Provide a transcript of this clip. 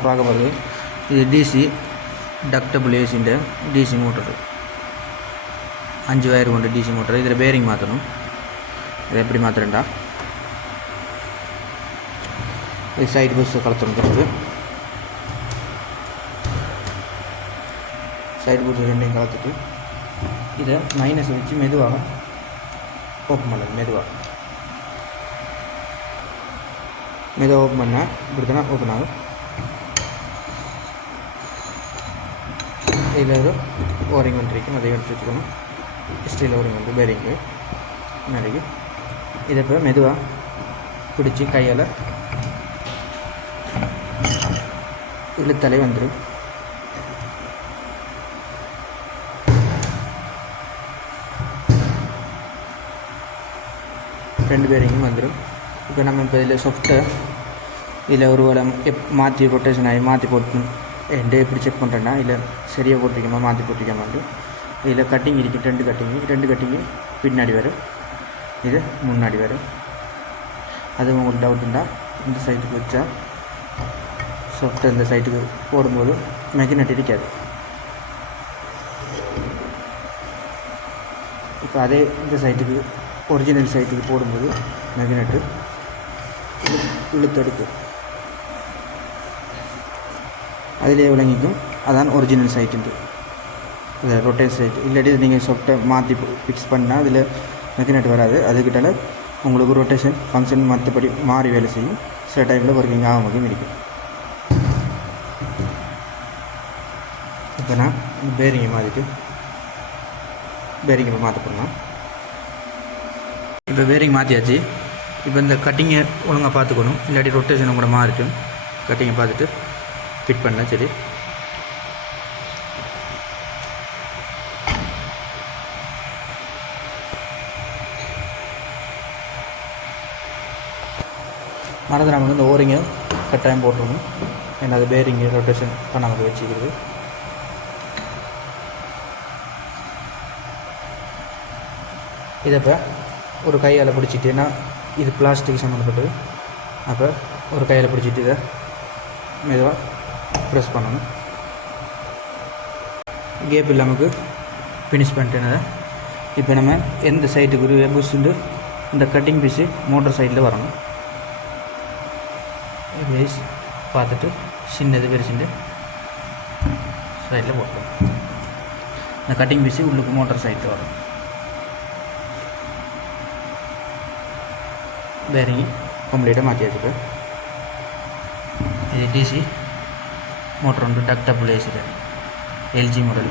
நம்ம பார்க்க போகிறது இது டிசி டக்டபிள் ஏசின்ற டிசி மோட்டரு 5 வயர் கொண்ட டிசி மோட்டர். இதில் பேரிங் மாற்றணும். இதை எப்படி மாற்றுறேன்டா, இது சைடு பஸ்ஸை கலத்தணும். ஃபஸ்ட்டு சைடு பஸ் ரெண்டையும் கலத்துட்டு இதை மைனஸ் வச்சு மெதுவாக ஓப்பன் பண்ணது. மெதுவாக ஓப்பன் பண்ணால் இப்படி தானே ஓப்பன் ஆகும். இதில் ஒரு ஓரிங் வந்துருக்கும், அதை எடுத்து வச்சுக்கணும். ஸ்டீல் ஓரிங் வந்து பேரிங்கு நாளைக்கு. இதை இப்போ மெதுவாக பிடிச்சி கையால் இழுத்தாலே வந்துடும். ரெண்டு பேரிங்கும் வந்துடும். இப்போ நம்ம இப்போ இதில் சொஃப்ட்டை இதில் ஒரு வேலை மாற்றி ரொட்டேஷன் ஆகி மாற்றி போட்டு எப்படி செக் பண்ணுறேன்னா, இல்லை சரியாக போட்டிருக்கோமா மாற்றி போட்டிருக்கோமான்ட்டு. இதில் கட்டிங் இருக்குது, ரெண்டு கட்டிங்கு பின்னாடி வரும், இது முன்னாடி வரும். அது உங்களுக்கு டவுட் இருந்தால் இந்த சைட்டுக்கு வச்சா சொஃப்ட்டை இந்த சைட்டுக்கு போடும்போது மேக்னெட் இருக்காது. இப்போ அதே இந்த சைட்டுக்கு ஒரிஜினல் சைட்டுக்கு போடும்போது மேக்னெட்டு இழுத்தெடுக்கும், அதிலே விளங்கிக்கும். அதான் ஒரிஜினல் சைட்டுன்ட்டு. இது ரொட்டேட் சைட்டு. இல்லாட்டி நீங்கள் சொஃப்ட்டை மாற்றி ஃபிக்ஸ் பண்ணால் அதில் மேக்னெட் வராது. அதுக்கிட்டால உங்களுக்கு ரொட்டேஷன் ஃபங்க்ஷன் மற்றபடி மாறி வேலை செய்யும். சில டைமில் ஒர்க்கிங் ஆகாமக்கும் இருக்கும். இப்போ நான் பேரிங்கை மாற்றிட்டு பேரிங்கை மாற்ற போனால் இப்போ பேரிங் மாற்றியாச்சு. இப்போ இந்த கட்டிங்கை ஒழுங்காக பார்த்துக்கணும், இல்லாட்டி ரொட்டேஷன் கூட மாறிட்டும். கட்டிங்கை பார்த்துட்டு ஃபிட் பண்ண சரி. மறந்துடாமல் இந்த ஓரிங்கை கட்டாயம் போட்டுடணும். ஏன்னா அது பேரிங்கு ரொட்டேஷன் பண்ணாமல் வச்சுக்கிறது. இதை இப்போ ஒரு கையால் பிடிச்சிட்டு, ஏன்னா இது பிளாஸ்டிக் சம்மந்தப்பட்டது. அப்போ ஒரு கையில் பிடிச்சிட்டு இதை மெதுவாக ப்ரெஸ் பண்ணணும். கேப் இல்லாமக்கு ஃபினிஷ் பண்ணிட்டேன். இப்போ நம்ம எந்த சைட்டுக்கு புஷ்ஷுண்டு இந்த கட்டிங் பீஸு மோட்டர் சைடில் வரணும். பேஸ் பார்த்துட்டு சின்னது பெருசுண்டு சைடில் போட்டோம். இந்த கட்டிங் பீஸு உள்ளுக்கு மோட்டர் சைடில் வரும். பேரிங் கம்ப்ளீட்டாக மாற்றியாச்சு. இப்போ இது டிசி மோட்டர் வந்து டக்டபிள் ஏசி LG மாடல்.